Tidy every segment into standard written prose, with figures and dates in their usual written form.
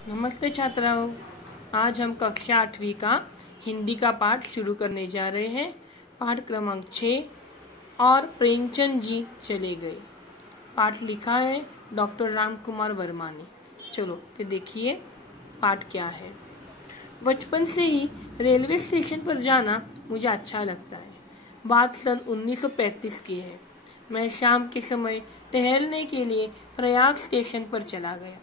नमस्ते छात्राओं। आज हम कक्षा 8वीं का हिंदी का पाठ शुरू करने जा रहे हैं। पाठ क्रमांक 6 और प्रेमचंद जी चले गए। पाठ लिखा है डॉक्टर राम कुमार वर्मा ने। चलो तो देखिए पाठ क्या है। बचपन से ही रेलवे स्टेशन पर जाना मुझे अच्छा लगता है। बात सन 1935 की है। मैं शाम के समय टहलने के लिए प्रयाग स्टेशन पर चला गया।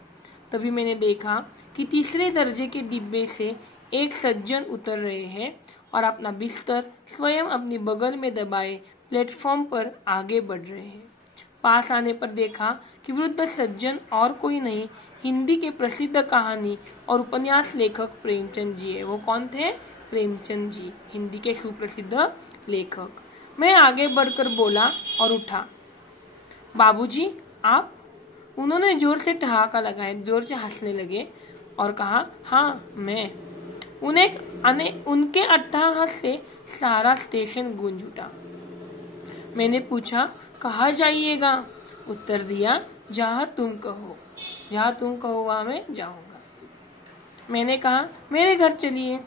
तभी मैंने देखा कि तीसरे दर्जे के डिब्बे से एक सज्जन उतर रहे हैं और अपना बिस्तर स्वयं अपनी बगल में दबाए प्लेटफॉर्म पर आगे बढ़ रहे हैं। पास आने पर देखा कि वृद्ध सज्जन और कोई नहीं, हिंदी के प्रसिद्ध कहानी और उपन्यास लेखक प्रेमचंद जी है। वो कौन थे? प्रेमचंद जी, हिंदी के सुप्रसिद्ध लेखक। मैं आगे बढ़कर बोला और उठा, बाबूजी आप? उन्होंने जोर से ठहाका लगाया, जोर से हंसने लगे और कहा, हाँ मैं। उनके अट्टहास से सारा स्टेशन गूंज उठा। मैंने पूछा, कहाँ जाइएगा? उत्तर दिया, जहाँ तुम कहो। जहाँ तुम कहो वहाँ मैं जाऊंगा। मैंने कहा, मेरे घर चलिए।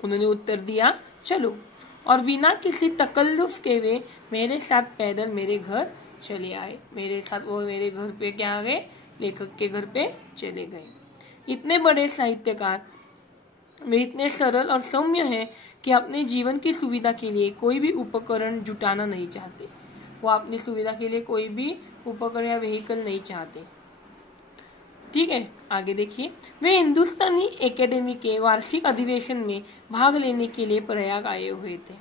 उन्होंने उत्तर दिया, चलो। और बिना किसी तकल्लुफ के वे मेरे साथ पैदल मेरे घर चले आए। मेरे साथ वो मेरे घर पे क्या आ गए? लेखक के घर पे चले गए। इतने बड़े साहित्यकार वे इतने सरल और सौम्य हैं कि अपने जीवन की सुविधा के लिए कोई भी उपकरण जुटाना नहीं चाहते। वो अपनी सुविधा के लिए कोई भी उपकरण या व्हीकल नहीं चाहते। ठीक है, आगे देखिए। वे हिंदुस्तानी एकेडमी के वार्षिक अधिवेशन में भाग लेने के लिए प्रयाग आए हुए थे।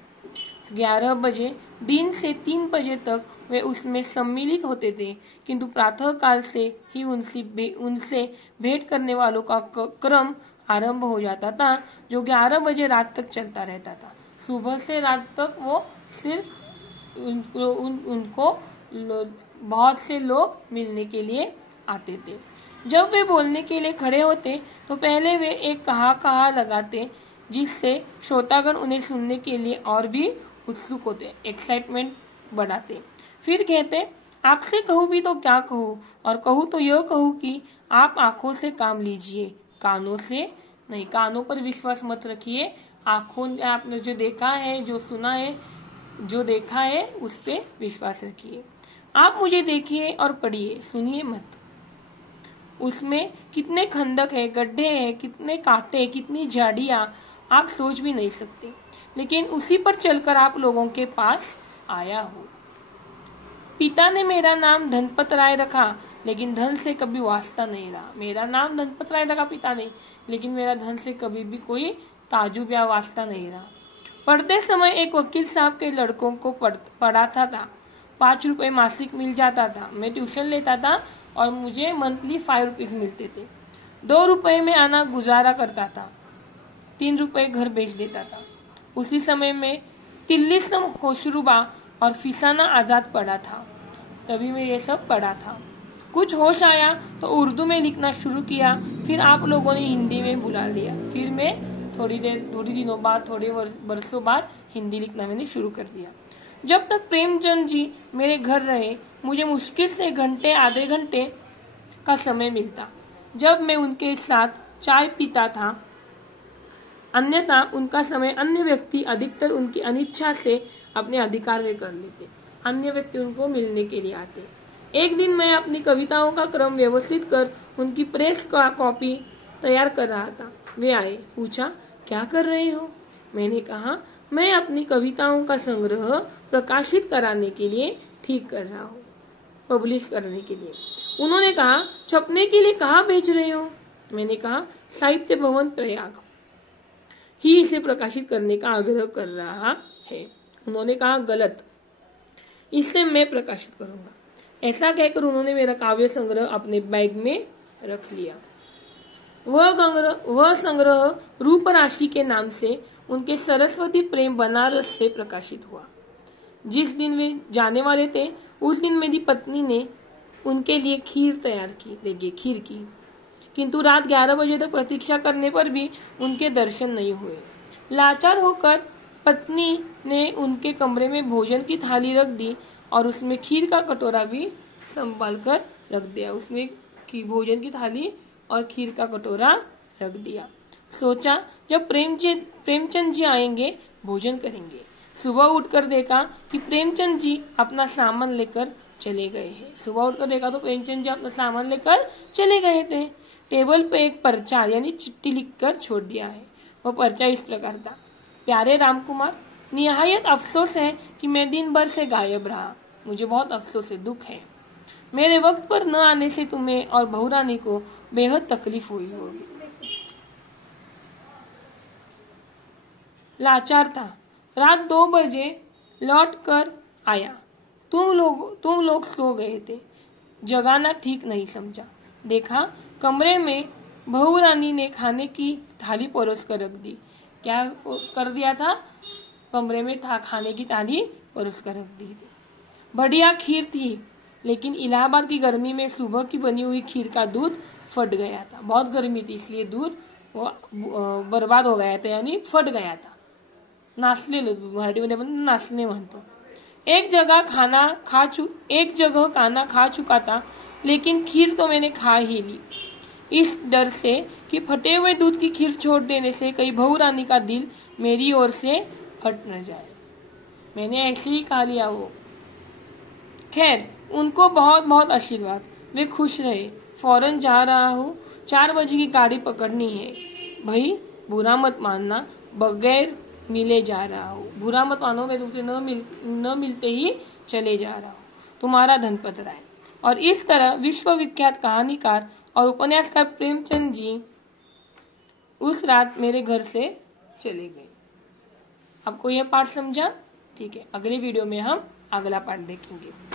11 बजे दिन से 3 बजे तक वे उसमें सम्मिलित होते थे, किंतु प्रातः काल से ही उनसे भेंट करने वालों का क्रम आरंभ हो जाता था, जो 11 बजे रात तक चलता रहता था। सुबह से रात तक वो सिर्फ उनको बहुत से लोग मिलने के लिए आते थे। जब वे बोलने के लिए खड़े होते तो पहले वे एक कहा लगाते, जिससे श्रोतागण उन्हें सुनने के लिए और भी उत्सुक होते, एक्साइटमेंट बढ़ाते। फिर कहते, आपसे कहूँ भी तो क्या कहूँ, और कहूँ तो यह कहूँ कि आप आंखों से काम लीजिए, कानों से नहीं। कानों पर विश्वास मत रखिए, आंखों आपने जो देखा है, जो सुना है, जो देखा है उस पे विश्वास रखिए। आप मुझे देखिए और पढ़िए, सुनिए मत। उसमें कितने खंदक है, गड्ढे हैं, कितने कांटे, कितनी झाड़ियां आप सोच भी नहीं सकते, लेकिन उसी पर चलकर आप लोगों के पास आया हूँ। पिता ने मेरा नाम धनपत राय रखा, लेकिन धन से कभी वास्ता नहीं रहा। मेरा नाम धनपत राय रखा पिता ने, लेकिन मेरा धन से कभी भी कोई ताजुब या वास्ता नहीं रहा। पढ़ते समय एक वकील साहब के लड़कों को पढ़ाता था। 5 रुपए मासिक मिल जाता था। मैं ट्यूशन लेता था और मुझे मंथली 5 रुपीज मिलते थे। 2 रुपए में आना गुजारा करता था। 3 रुपए घर बेच देता था। उसी समय में तिल्लिस्म, होशरुबा और फिसाना आजाद पढ़ा था। तभी मैं ये सब पढ़ा था। कुछ होश आया तो उर्दू में लिखना शुरू किया। फिर आप लोगों ने हिंदी में बुला लिया। फिर मैं थोड़े दिनों बाद, थोड़े वर्षों बाद हिंदी लिखना मैंने शुरू कर दिया। जब तक प्रेमचंद जी मेरे घर रहे, मुझे मुश्किल से घंटे, आधे घंटे का समय मिलता, जब मैं उनके साथ चाय पीता था। अन्यथा उनका समय अन्य व्यक्ति अधिकतर उनकी अनिच्छा से अपने अधिकार में कर लेते। अन्य व्यक्ति उनको मिलने के लिए आते। एक दिन मैं अपनी कविताओं का क्रम व्यवस्थित कर उनकी प्रेस का कॉपी तैयार कर रहा था। वे आए, पूछा, क्या कर रहे हो? मैंने कहा, मैं अपनी कविताओं का संग्रह प्रकाशित कराने के लिए ठीक कर रहा हूँ, पब्लिश करने के लिए। उन्होंने कहा, छपने के लिए कहाँ भेज रहे हो? मैंने कहा, साहित्य भवन प्रयाग ही इसे प्रकाशित करने का आग्रह कर रहा है। उन्होंने कहा, गलत, इससे मैं प्रकाशित करूंगा। ऐसा कहकर उन्होंने मेरा काव्य संग्रह अपने बैग में रख लिया। वह संग्रह रूपराशि के नाम से उनके सरस्वती प्रेम बनारस से प्रकाशित हुआ। जिस दिन वे जाने वाले थे, उस दिन मेरी पत्नी ने उनके लिए खीर तैयार की। देखिए, खीर की। किंतु रात 11 बजे तक प्रतीक्षा करने पर भी उनके दर्शन नहीं हुए। लाचार होकर पत्नी ने उनके कमरे में भोजन की थाली रख दी और उसमें खीर का कटोरा भी संभाल कर रख दिया। उसमें भोजन की थाली और खीर का कटोरा रख दिया। सोचा जब प्रेमचंद जी आएंगे भोजन करेंगे। सुबह उठकर देखा कि प्रेमचंद जी अपना सामान लेकर चले गए हैं। सुबह उठकर देखा तो प्रेमचंद जी अपना सामान लेकर चले गए थे। टेबल पे एक पर्चा यानी चिट्ठी लिखकर छोड़ दिया है। वो पर्चा इस प्रकार था, प्यारे रामकुमार, निहायत अफसोस है कि मैं दिन भर से गायब रहा। मुझे बहुत अफसोस है, दुख है। मेरे वक्त पर न आने से तुम्हें और बहुरानी को बेहद तकलीफ हुई होगी। लाचार था। रात 2 बजे लौट कर आया। तुम लोग सो गए थे। जगाना ठीक नहीं समझा। देखा कमरे में बहुरानी ने खाने की थाली परोस कर रख दी। क्या कर दिया था? कमरे में था खाने की थाली परोस कर रख दी थी। बढ़िया खीर थी, लेकिन इलाहाबाद की गर्मी में सुबह की बनी हुई खीर का दूध फट गया था। बहुत गर्मी थी इसलिए दूध वो बर्बाद हो गया था, यानी फट गया था। नासलेलं दूध मराठीमध्ये आपण नासणे म्हणतो। एक जगह खाना खा चुका था, लेकिन खीर तो मैंने खा ही ली, इस डर से कि फटे हुए दूध की खीर छोड़ देने से कहीं बहुरानी का दिल मेरी ओर से फट न जाए। मैंने ऐसे ही खा लिया वो। खैर, उनको बहुत बहुत आशीर्वाद। वे खुश रहे। फौरन जा रहा हूँ, 4 बजे की गाड़ी पकड़नी है। भाई बुरा मत मानना, बगैर मिले जा रहा हूँ। बुरा मत मानो, मैं तुमसे न मिलते ही चले जा रहा हूँ। तुम्हारा धनपत राय। और इस तरह विश्वविख्यात कहानीकार और उपन्यासकार प्रेमचंद जी उस रात मेरे घर से चले गए। आपको यह पाठ समझा? ठीक है, अगले वीडियो में हम अगला पाठ देखेंगे।